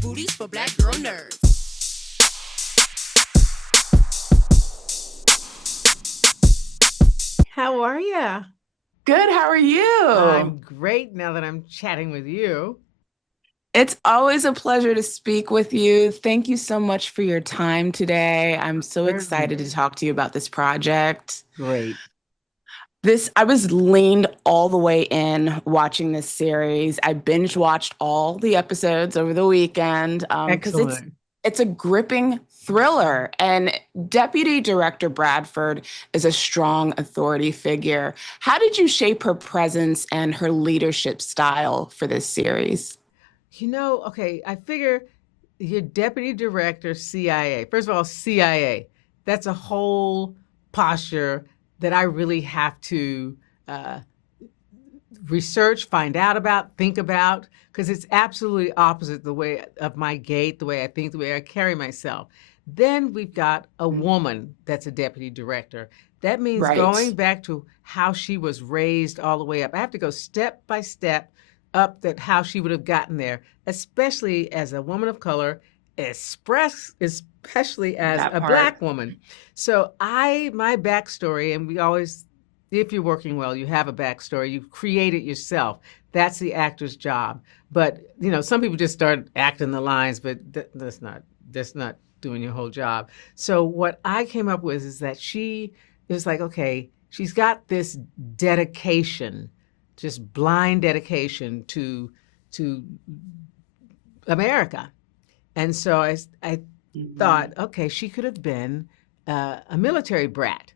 booties for black girl nerds. How are you? Good. How are you? I'm great now that I'm chatting with you. It's always a pleasure to speak with you. Thank you so much for your time today. I'm so excited to talk to you about this project. Great. I was leaned all the way in watching this series. I binge watched all the episodes over the weekend because it's a gripping thriller. And Deputy Director Bradford is a strong authority figure. How did you shape her presence and her leadership style for this series? Okay, I figure your deputy director, CIA. First of all, CIA, that's a whole posture that I really have to research, find out about, think about, because it's absolutely opposite the way of my gait, the way I think, the way I carry myself. Then we've got a woman that's a deputy director. That means going back to how she was raised all the way up. I have to go step by step up that how she would have gotten there, especially as a woman of color, especially as a Black woman. So my backstory, and we always, if you're working well, you have a backstory, you create it yourself. That's the actor's job. But, some people just start acting the lines, but that's not doing your whole job. So what I came up with is that she is like, okay, she's got this dedication, just blind dedication to America. And so I thought, okay, she could have been a military brat.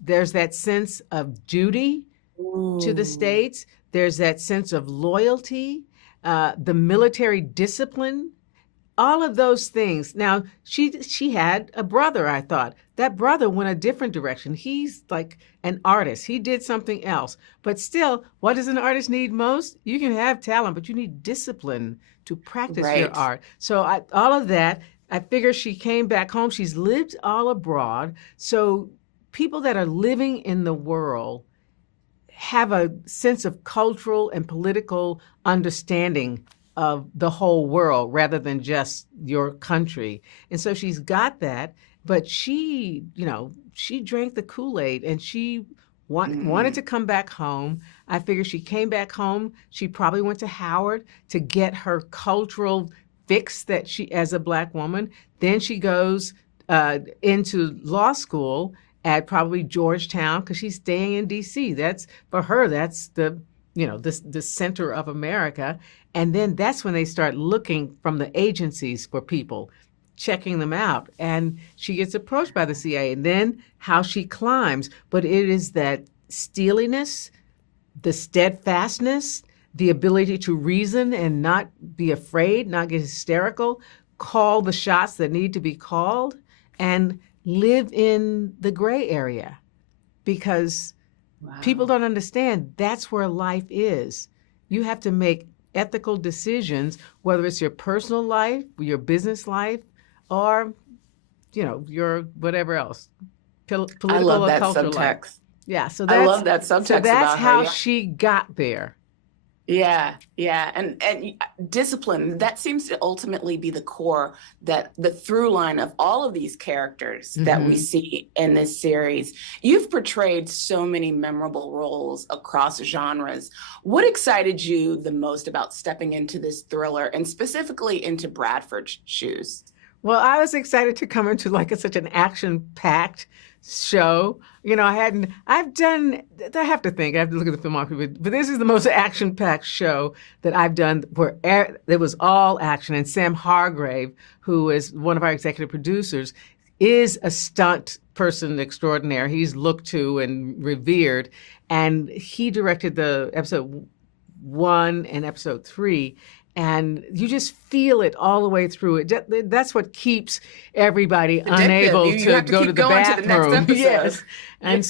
There's that sense of duty to the States. There's that sense of loyalty, the military discipline, all of those things. Now, she had a brother, I thought. That brother went a different direction. He's like an artist. He did something else. But still, what does an artist need most? You can have talent, but you need discipline to practice your art. So all of that, I figure she came back home. She's lived all abroad. So people that are living in the world have a sense of cultural and political understanding of the whole world rather than just your country. And so she's got that, but she drank the Kool-Aid and she wanted to come back home. I figure she came back home. She probably went to Howard to get her cultural fix that she, as a Black woman. Then she goes into law school at probably Georgetown because she's staying in D.C. That's, for her, that's the center of America. And then that's when they start looking from the agencies for people, checking them out. And she gets approached by the CIA. And then how she climbs. But it is that steeliness, the steadfastness, the ability to reason and not be afraid, not get hysterical, call the shots that need to be called, and live in the gray area. Because people don't understand that's where life is. You have to make ethical decisions, whether it's your personal life, your business life, or, your whatever else, political I love or that cultural subtext. life. Yeah, so I love that subtext. So that's about how her. she got there. Yeah. And discipline, that seems to ultimately be the core, that the through line of all of these characters that we see in this series. You've portrayed so many memorable roles across genres. What excited you the most about stepping into this thriller and specifically into Bradford's shoes? Well, I was excited to come into such an action-packed show. I have to look at the filmography, but this is the most action-packed show that I've done where there was all action. And Sam Hargrave, who is one of our executive producers, is a stunt person extraordinaire. He's looked to and revered. And he directed the episode 1 and episode 3. And you just feel it all the way through it. That's what keeps everybody unable to go to the bathroom. Yes. And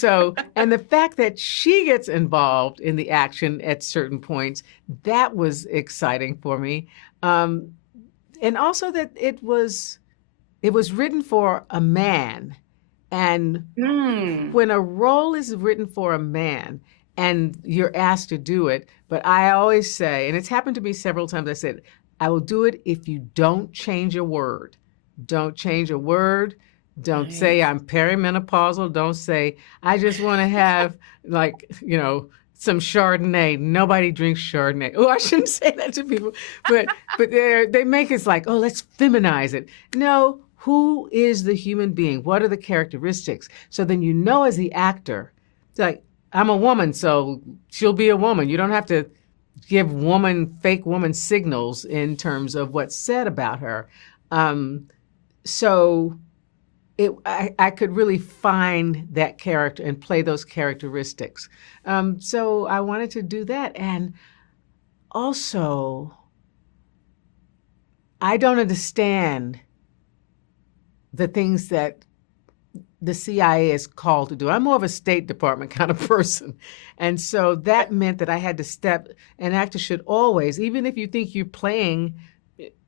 and the fact that she gets involved in the action at certain points, that was exciting for me. And also that it was written for a man. And when a role is written for a man, and you're asked to do it. But I always say, and it's happened to me several times, I said, I will do it if you don't change a word. Don't change a word. Don't say I'm perimenopausal. Don't say I just want to have some Chardonnay. Nobody drinks Chardonnay. Oh, I shouldn't say that to people, but they make it like, oh, let's feminize it. No, who is the human being? What are the characteristics? So then as the actor, it's like, I'm a woman, so she'll be a woman. You don't have to give fake woman signals in terms of what's said about her. I could really find that character and play those characteristics. So I wanted to do that. And also, I don't understand the things that the CIA is called to do. I'm more of a State Department kind of person. And so that meant that I had to an actor should always, even if you think you're playing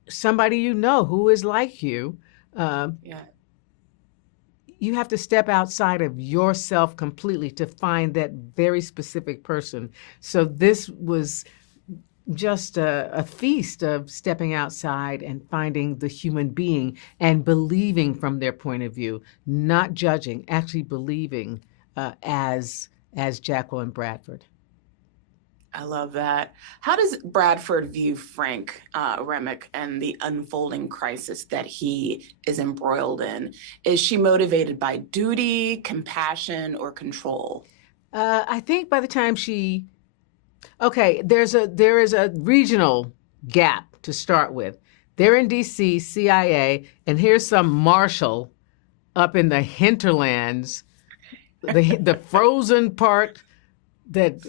somebody who is like you, you have to step outside of yourself completely to find that very specific person. So this was just a feast of stepping outside and finding the human being and believing from their point of view, not judging, actually believing as Jacqueline Bradford. I love that. How does Bradford view Frank Remnick and the unfolding crisis that he is embroiled in? Is she motivated by duty, compassion, or control? I think by the time there is a regional gap to start with. They're in D.C., CIA, and here's some marshal up in the hinterlands, the frozen part that,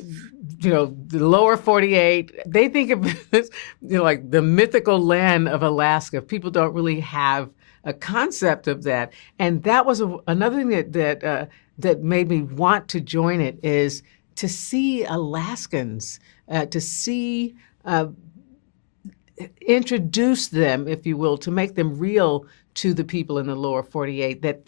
the lower 48. They think of it like the mythical land of Alaska. People don't really have a concept of that. And that was another thing that made me want to join it, is to see Alaskans, introduce them, if you will, to make them real to the people in the lower 48, that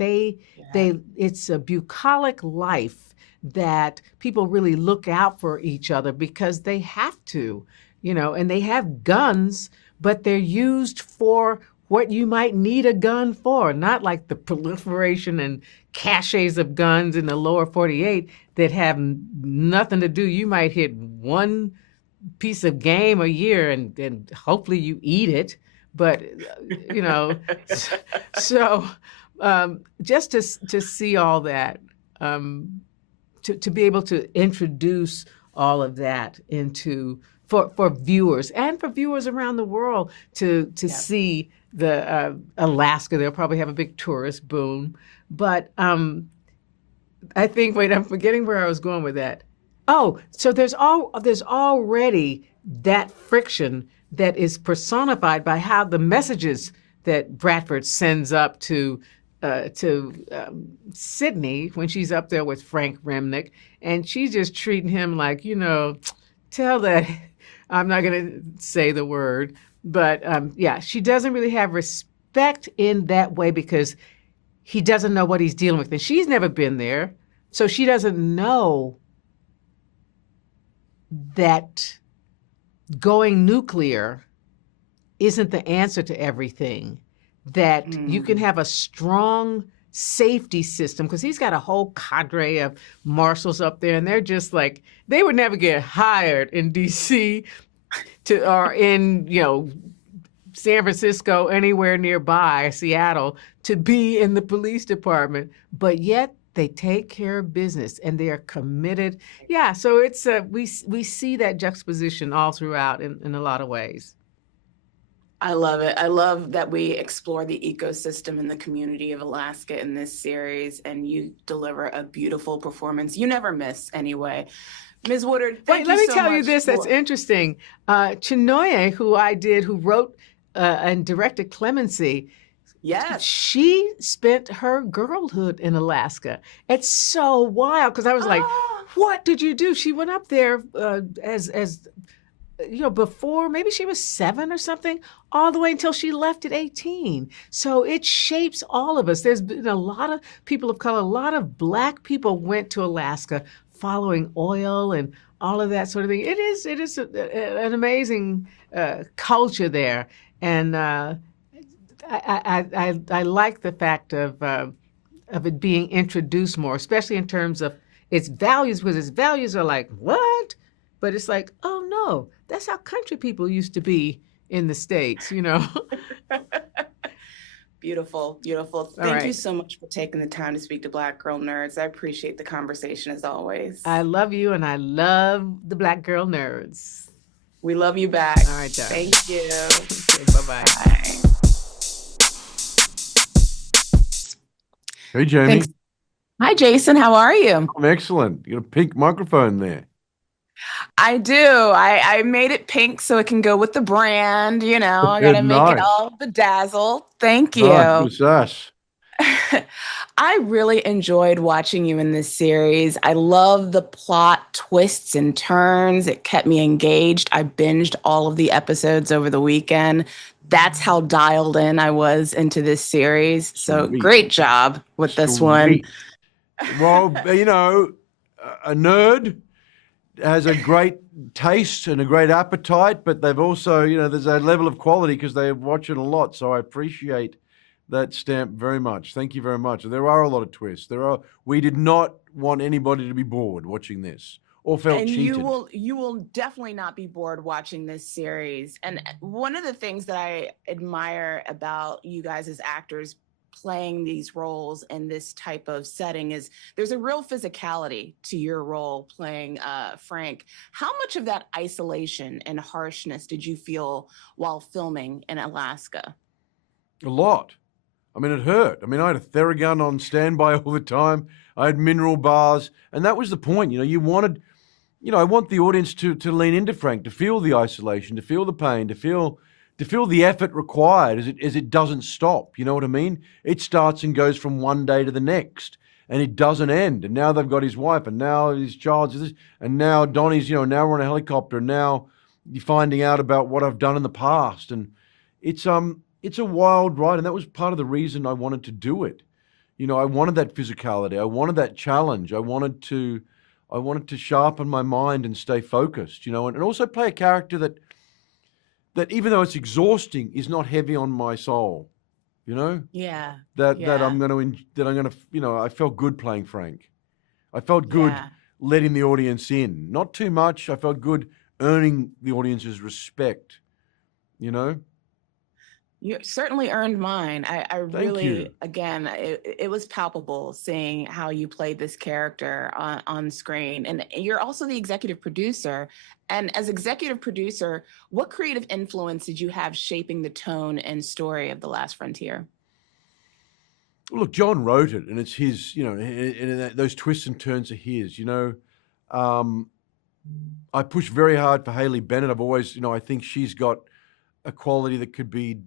it's a bucolic life, that people really look out for each other because they have to, and they have guns, but they're used for what you might need a gun for, not like the proliferation and caches of guns in the lower 48 that have nothing to do. You might hit one piece of game a year and hopefully you eat it. But, so just to see all that, to be able to introduce all of that for viewers and for viewers around the world to see the Alaska. They'll probably have a big tourist boom. But I think, I'm forgetting where I was going with that. Oh, so there's already that friction that is personified by how the messages that Bradford sends up to Sydney when she's up there with Frank Remnick, and she's just treating him like, tell that, I'm not going to say the word, but she doesn't really have respect in that way because he doesn't know what he's dealing with. And she's never been there, so she doesn't know that going nuclear isn't the answer to everything, that you can have a strong safety system, because he's got a whole cadre of marshals up there, and they're just like, they would never get hired in D.C. or in, San Francisco, anywhere nearby, Seattle, to be in the police department, but yet they take care of business and they are committed. Yeah, so it's we see that juxtaposition all throughout in a lot of ways. I love it. I love that we explore the ecosystem and the community of Alaska in this series, and you deliver a beautiful performance. You never miss, anyway. Ms. Woodard, thank you so much. Let me tell you this that's interesting. Chinoye, who wrote and directed Clemency, yes, she spent her girlhood in Alaska. It's so wild, because I was like, what did you do? She went up there as before, maybe she was 7 or something, all the way until she left at 18. So it shapes all of us. There's been a lot of people of color, a lot of Black people went to Alaska following oil and all of that sort of thing. It is an amazing culture there, and I like the fact of it being introduced more, especially in terms of its values, because its values are like, what? But it's like, oh no, that's how country people used to be in the States, you know? Beautiful, beautiful. Thank you so much for taking the time to speak to Black Girl Nerds. I appreciate the conversation as always. I love you, and I love the Black Girl Nerds. We love you back. All right, darling. Thank you. Okay, bye-bye. Bye. Hey, Jamie. Thanks. Hi, Jason. How are you? I'm excellent. You got a pink microphone there. I do. I made it pink so it can go with the brand. You know, I got to make it all bedazzled. Thank you. Nice. Us. I really enjoyed watching you in this series. I love the plot twists and turns. It kept me engaged. I binged all of the episodes over the weekend. That's how dialed in I was into this series. So great job with this one. Well, you know, a nerd has a great taste and a great appetite, but they've also, you know, there's a level of quality because they watch it a lot. So I appreciate that stamp very much. Thank you very much. There are a lot of twists. We did not want anybody to be bored watching this or felt cheated. You will definitely not be bored watching this series. And one of the things that I admire about you guys as actors playing these roles in this type of setting is there's a real physicality to your role playing Frank. How much of that isolation and harshness did you feel while filming in Alaska? A lot. I mean, it hurt. I mean, I had a Theragun on standby all the time. I had mineral bars, and that was the point. You know, I want the audience to lean into Frank, to feel the isolation, to feel the pain, to feel the effort required as it doesn't stop. You know what I mean? It starts and goes from one day to the next, and it doesn't end. And now they've got his wife, and now his child, and now Donnie's, you know, now we're on a helicopter, and now you're finding out about what I've done in the past. And it's a wild ride, and that was part of the reason I wanted to do it. You know, I wanted that physicality. I wanted that challenge. I wanted to sharpen my mind and stay focused, you know, and also play a character that even though it's exhausting, is not heavy on my soul, you know? Yeah. That I'm going to, you know, I felt good playing Frank. I felt good letting the audience in. Not too much. I felt good earning the audience's respect, you know? You certainly earned mine. I really, you. again, it was palpable seeing how you played this character on screen. And you're also the executive producer. And as executive producer, what creative influence did you have shaping the tone and story of The Last Frontier? Look, John wrote it, and it's his, you know, and those twists and turns are his, you know. I push very hard for Haley Bennett. I've always, you know, I think she's got a quality that could be,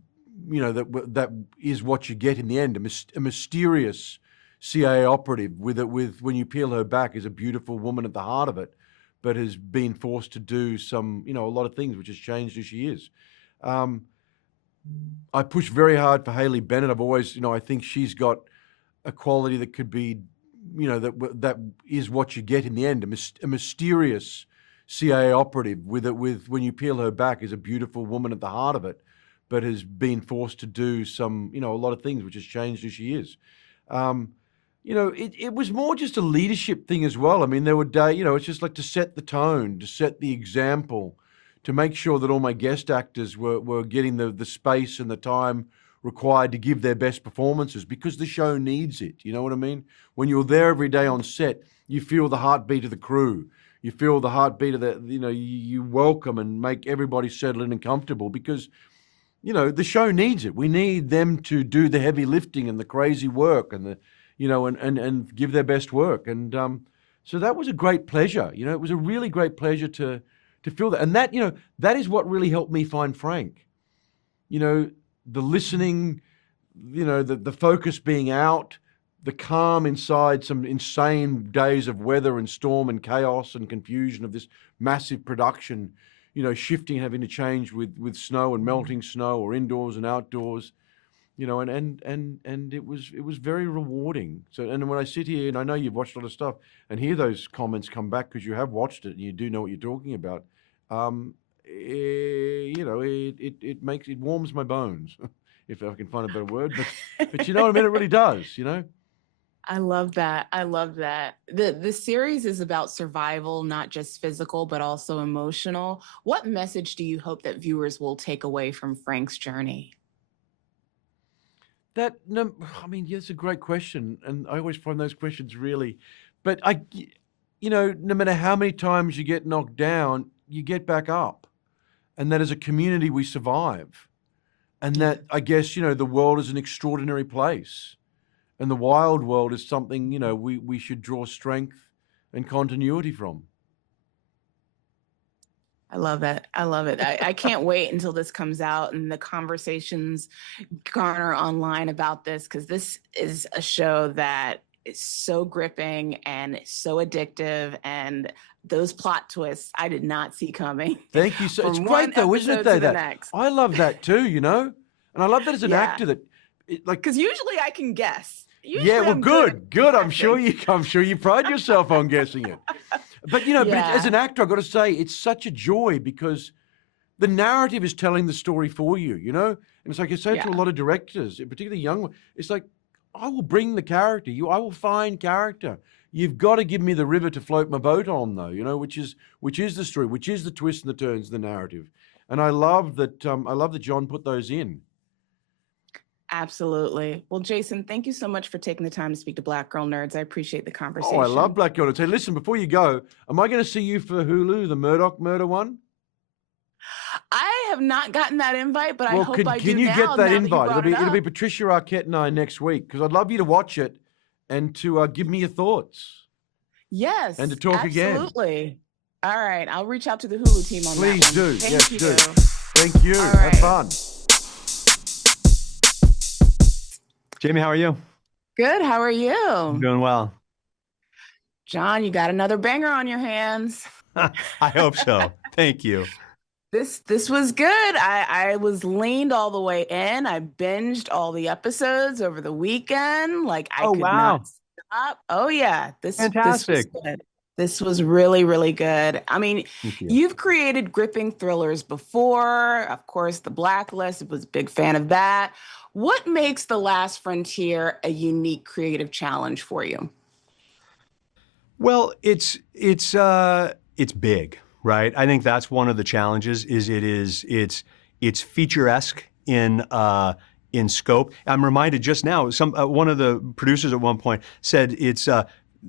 you know, that is what you get in the end. A mysterious CIA operative with when you peel her back, is a beautiful woman at the heart of it, but has been forced to do some, you know, a lot of things, which has changed who she is. I push very hard for Haley Bennett. I've always, you know, I think she's got a quality that could be, you know, that is what you get in the end. A mysterious CIA operative with when you peel her back, is a beautiful woman at the heart of it, but has been forced to do some, you know, a lot of things, which has changed who she is. You know, it was more just a leadership thing as well. I mean, there were days, you know, it's just like to set the tone, to set the example, to make sure that all my guest actors were getting the space and the time required to give their best performances, because the show needs it. You know what I mean? When you're there every day on set, you feel the heartbeat of the crew. You feel the heartbeat of the, you know, you welcome and make everybody settle in and comfortable, because, you know, the show needs it. We need them to do the heavy lifting and the crazy work and the, you know, and give their best work. And so that was a great pleasure. You know, it was a really great pleasure to feel that. And that, you know, that is what really helped me find Frank. You know, the listening, you know, the focus being out, the calm inside some insane days of weather and storm and chaos and confusion of this massive production, you know, shifting, having to change with snow and melting snow, or indoors and outdoors. you know, and it was very rewarding. So, and when I sit here, and I know you've watched a lot of stuff, and hear those comments come back because you have watched it and you do know what you're talking about, you know, it warms my bones, if I can find a better word, but you know what I mean? It really does, you know? I love that. I love that. The series is about survival, not just physical, but also emotional. What message do you hope that viewers will take away from Frank's journey? No, I mean, yeah, it's a great question, and I always find those questions really, but you know, no matter how many times you get knocked down, you get back up, and that as a community we survive, and that I guess, you know, the world is an extraordinary place, and the wild world is something, you know, we should draw strength and continuity from. I love it. I love it. I can't wait until this comes out and the conversations garner online about this, because this is a show that is so gripping and so addictive, and those plot twists I did not see coming. Thank you. So it's great though, isn't it? Though I love that too, you know, and I love that as an actor that, because usually I can guess. Usually yeah, well, I'm good. I'm sure you pride yourself on guessing it. But, you know, but as an actor, I've got to say, it's such a joy because the narrative is telling the story for you, you know? And it's like I say to a lot of directors, particularly young ones, it's like, I will bring the character. I will find character. You've got to give me the river to float my boat on, though, you know, which is the story, which is the twists and the turns, the narrative. And I love that John put those in. Absolutely. Well, Jason, thank you so much for taking the time to speak to Black Girl Nerds. I appreciate the conversation. Oh, I love Black Girl Nerds. Hey, listen, before you go, am I going to see you for Hulu, the Murdoch murder one? I have not gotten that invite, but I hope I do. Can you get that invite? It'll be Patricia Arquette and I next week, because I'd love you to watch it and to give me your thoughts. Yes. And to talk again. Absolutely. All right. I'll reach out to the Hulu team on that one. Please do. Thank you. Thank you. Have fun. Jamie, how are you? Good. How are you? I'm doing well. John, you got another banger on your hands. I hope so. Thank you. This was good. I was leaned all the way in. I binged all the episodes over the weekend. Like I could not stop. Oh yeah. Fantastic. This was good. This was really, really good. I mean, you've created gripping thrillers before. Of course, The Blacklist, was a big fan of that. What makes The Last Frontier a unique creative challenge for you? Well, it's big, right? I think that's one of the challenges. It's feature-esque in scope. I'm reminded just now, one of the producers at one point said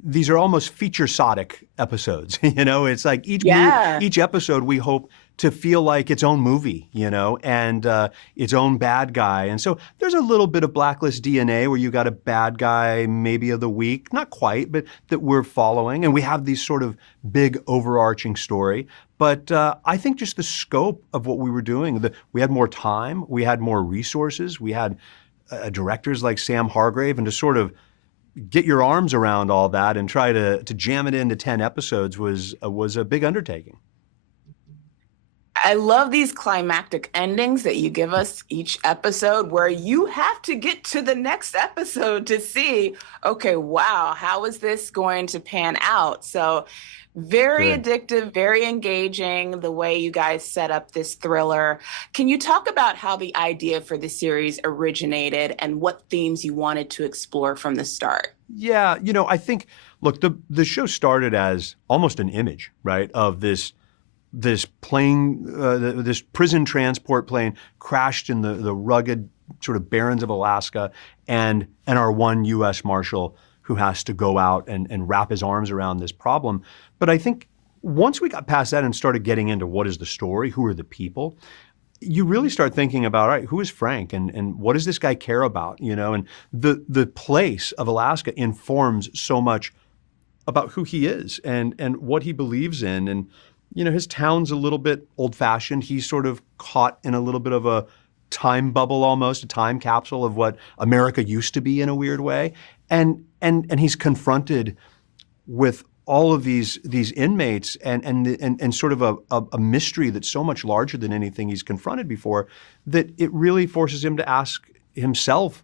these are almost feature-sodic episodes. You know, it's like each episode we hope to feel like its own movie, you know, and its own bad guy. And so there's a little bit of Blacklist DNA where you got a bad guy maybe of the week, not quite, but that we're following. And we have these sort of big overarching story. But I think just the scope of what we were doing, we had more time, we had more resources, we had directors like Sam Hargrave, and to sort of get your arms around all that and try to jam it into 10 episodes was a big undertaking. I love these climactic endings that you give us each episode, where you have to get to the next episode to see, okay, wow, how is this going to pan out? So very addictive, very engaging, the way you guys set up this thriller. Can you talk about how the idea for the series originated and what themes you wanted to explore from the start? Yeah, you know, I think, look, the show started as almost an image, right, of this plane, this prison transport plane crashed in the rugged sort of barrens of Alaska, and our one U.S. Marshal who has to go out and wrap his arms around this problem. But I think once we got past that and started getting into what is the story, who are the people, you really start thinking about, all right, who is Frank and what does this guy care about, you know? And the place of Alaska informs so much about who he is and what he believes in. And you know, his town's a little bit old-fashioned. He's sort of caught in a little bit of a time bubble, almost a time capsule of what America used to be in a weird way. And he's confronted with all of these inmates and sort of a mystery that's so much larger than anything he's confronted before, that it really forces him to ask himself,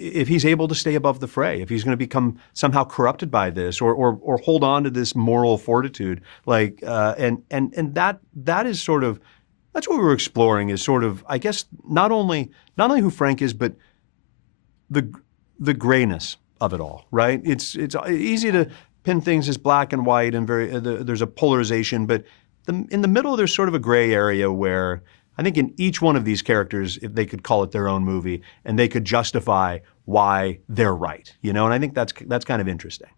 if he's able to stay above the fray, if he's going to become somehow corrupted by this, or hold on to this moral fortitude, and that is sort of, that's what we're exploring, is sort of, I guess, not only who Frank is, but the grayness of it all, right? It's easy to pin things as black and white, and there's a polarization, but in the middle there's sort of a gray area where I think in each one of these characters, if they could call it their own movie, and they could justify why they're right, and I think that's kind of interesting.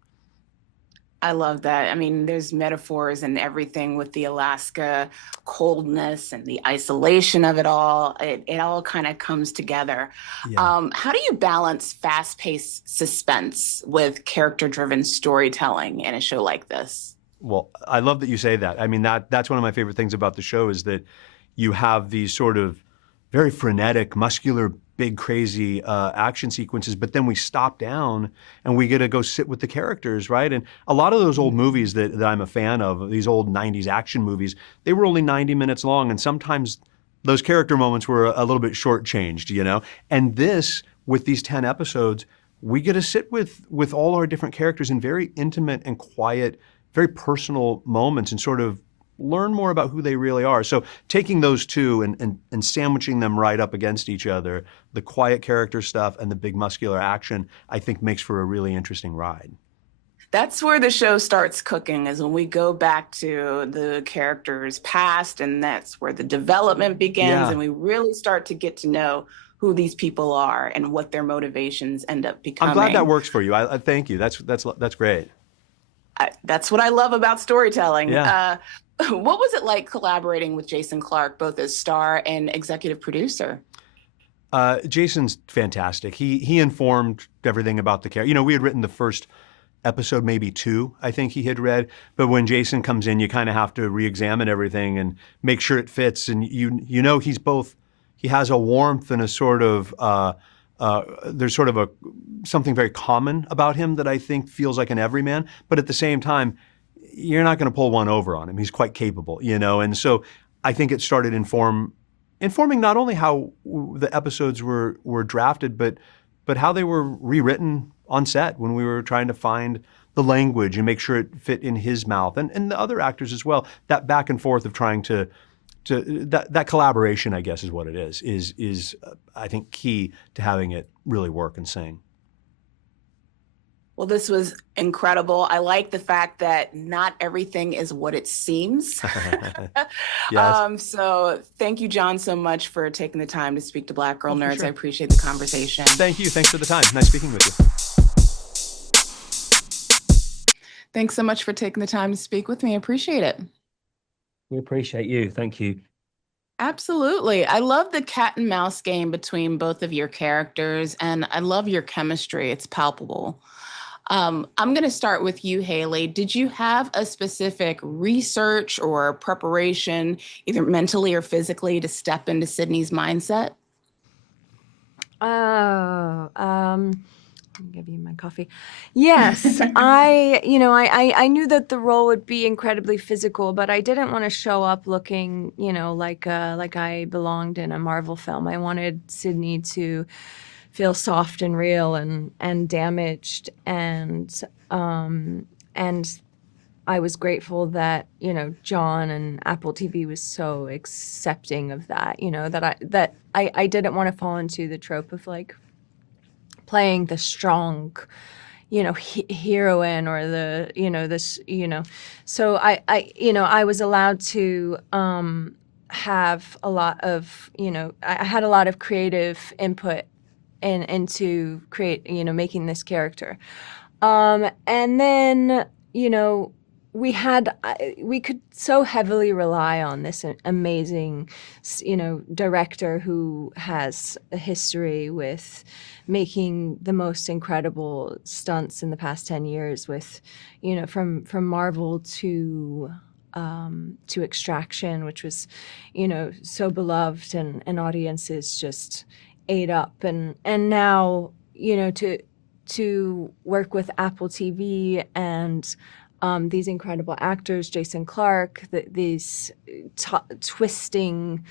I love that. I mean, there's metaphors and everything with the Alaska coldness and the isolation of it all. It all kind of comes together. Yeah. How do you balance fast-paced suspense with character-driven storytelling in a show like this? Well, I love that you say that. I mean, that's one of my favorite things about the show, is that you have these sort of very frenetic, muscular, big, crazy action sequences, but then we stop down and we get to go sit with the characters, right? And a lot of those old movies that I'm a fan of, these old 90s action movies, they were only 90 minutes long, and sometimes those character moments were a little bit shortchanged, And this, with these 10 episodes, we get to sit with all our different characters in very intimate and quiet, very personal moments, and sort of learn more about who they really are. So taking those two and sandwiching them right up against each other, the quiet character stuff and the big muscular action, I think makes for a really interesting ride. That's where the show starts cooking, is when we go back to the characters' past, and that's where the development begins, and we really start to get to know who these people are and what their motivations end up becoming. I'm glad that works for you. I thank you. That's great. That's what I love about storytelling. Yeah. What was it like collaborating with Jason Clarke, both as star and executive producer? Jason's fantastic. He informed everything about the character. We had written the first episode, maybe 2, I think he had read. But when Jason comes in, you kind of have to re-examine everything and make sure it fits. And he has a warmth and a sort of, there's sort of something very common about him that I think feels like an everyman. But at the same time, you're not going to pull one over on him. He's quite capable, And so I think it started informing not only how the episodes were drafted, but how they were rewritten on set when we were trying to find the language and make sure it fit in his mouth, and the other actors as well. That back and forth of trying to that collaboration, I guess, is what it is I think key to having it really work and sing. Well, this was incredible. I like the fact that not everything is what it seems. Yes. So thank you, John, so much for taking the time to speak to Black Girl Nerds. Sure. I appreciate the conversation. Thank you. Thanks for the time. Nice speaking with you. Thanks so much for taking the time to speak with me. I appreciate it. We appreciate you. Thank you. Absolutely. I love the cat and mouse game between both of your characters, and I love your chemistry. It's palpable. I'm going to start with you, Haley. Did you have a specific research or preparation, either mentally or physically, to step into Sydney's mindset? Let me give you my coffee. Yes, I knew that the role would be incredibly physical, but I didn't want to show up looking, like I belonged in a Marvel film. I wanted Sydney to feel soft and real and damaged, and I was grateful that John and Apple TV was so accepting of that. That I didn't want to fall into the trope of like playing the strong, heroine or the So I was allowed to have a lot of I had a lot of creative input into making this character, and then we could so heavily rely on this amazing director who has a history with making the most incredible stunts in the past 10 years with from Marvel to Extraction, which was so beloved and audiences just ate up, and now to work with Apple TV and these incredible actors, Jason Clarke, these twisting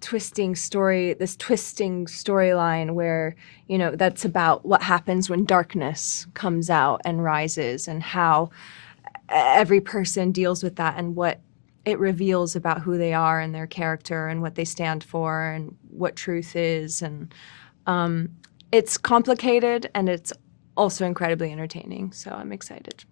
twisting storyline where, that's about what happens when darkness comes out and rises, and how every person deals with that, and what it reveals about who they are and their character and what they stand for and what truth is. And it's complicated, and it's also incredibly entertaining. So I'm excited.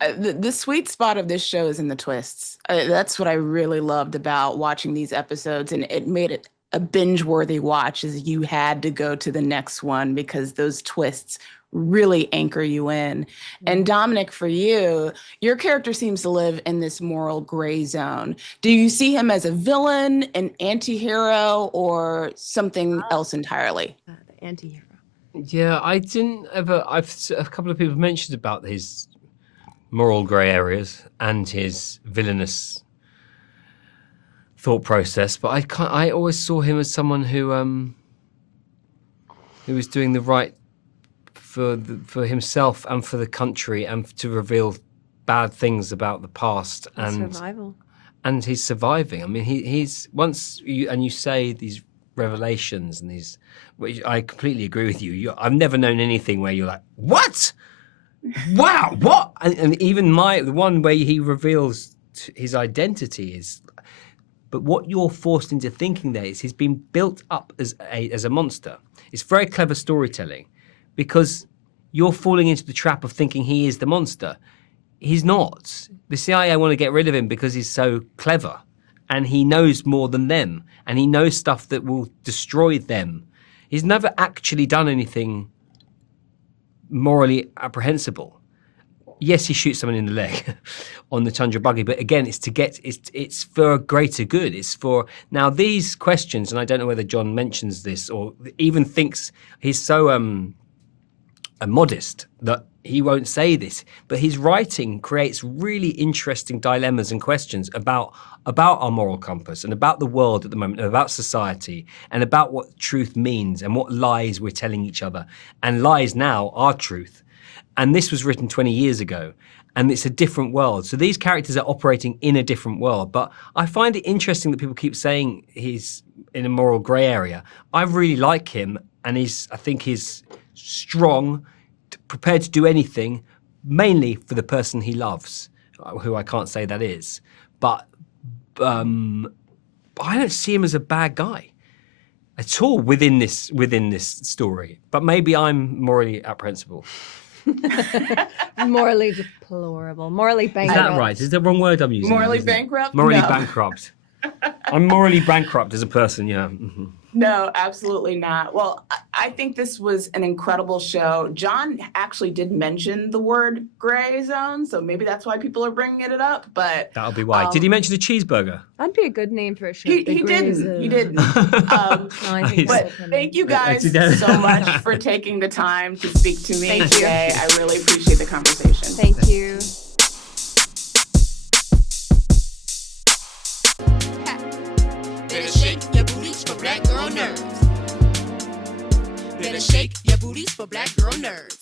The sweet spot of this show is in the twists. That's what I really loved about watching these episodes, and it made it a binge-worthy watch, is you had to go to the next one because those twists really anchor you in. And Dominic, for you, your character seems to live in this moral gray zone. Do you see him as a villain, an anti-hero, or something else entirely? The anti-hero. Yeah, I didn't ever. A couple of people mentioned about his moral grey areas and his villainous thought process, but I always saw him as someone who was doing the right for himself and for the country, and to reveal bad things about the past and survival. And he's surviving. I mean, he's once you say these revelations and these, which I completely agree with you. I've never known anything where you're like, what? Wow, what? And even the one where he reveals his identity is, but what you're forced into thinking there is he's been built up as a monster. It's very clever storytelling, because you're falling into the trap of thinking he is the monster. He's not. The CIA want to get rid of him because he's so clever, and he knows more than them, and he knows stuff that will destroy them. He's never actually done anything morally apprehensible. Yes, he shoots someone in the leg on the Tundra buggy, but again, it's for a greater good. It's for, now these questions, and I don't know whether John mentions this or even thinks he's so modest that he won't say this, but his writing creates really interesting dilemmas and questions about our moral compass and about the world at the moment, and about society, and about what truth means and what lies we're telling each other. And lies now are truth. And this was written 20 years ago, and it's a different world. So these characters are operating in a different world. But I find it interesting that people keep saying he's in a moral grey area. I really like him, and I think he's strong, prepared to do anything, mainly for the person he loves, who I can't say that is. But I don't see him as a bad guy at all within this story. But maybe I'm morally apprehensible. Morally deplorable. Morally bankrupt. Is that right? Is that the wrong word I'm using? Morally bankrupt? Morally No. bankrupt. I'm morally bankrupt as a person, yeah. Mm-hmm. No, absolutely not. Well, I think this was an incredible show. John actually did mention the word gray zone, so maybe that's why people are bringing it up. But that'll be why. Did he mention a cheeseburger? That'd be a good name for a show. He didn't. He didn't. But thank you guys so much for taking the time to speak to me today. I really appreciate the conversation. Thank you. Better shake your booties for black girl nerves. Better shake your booties for black girl nerves.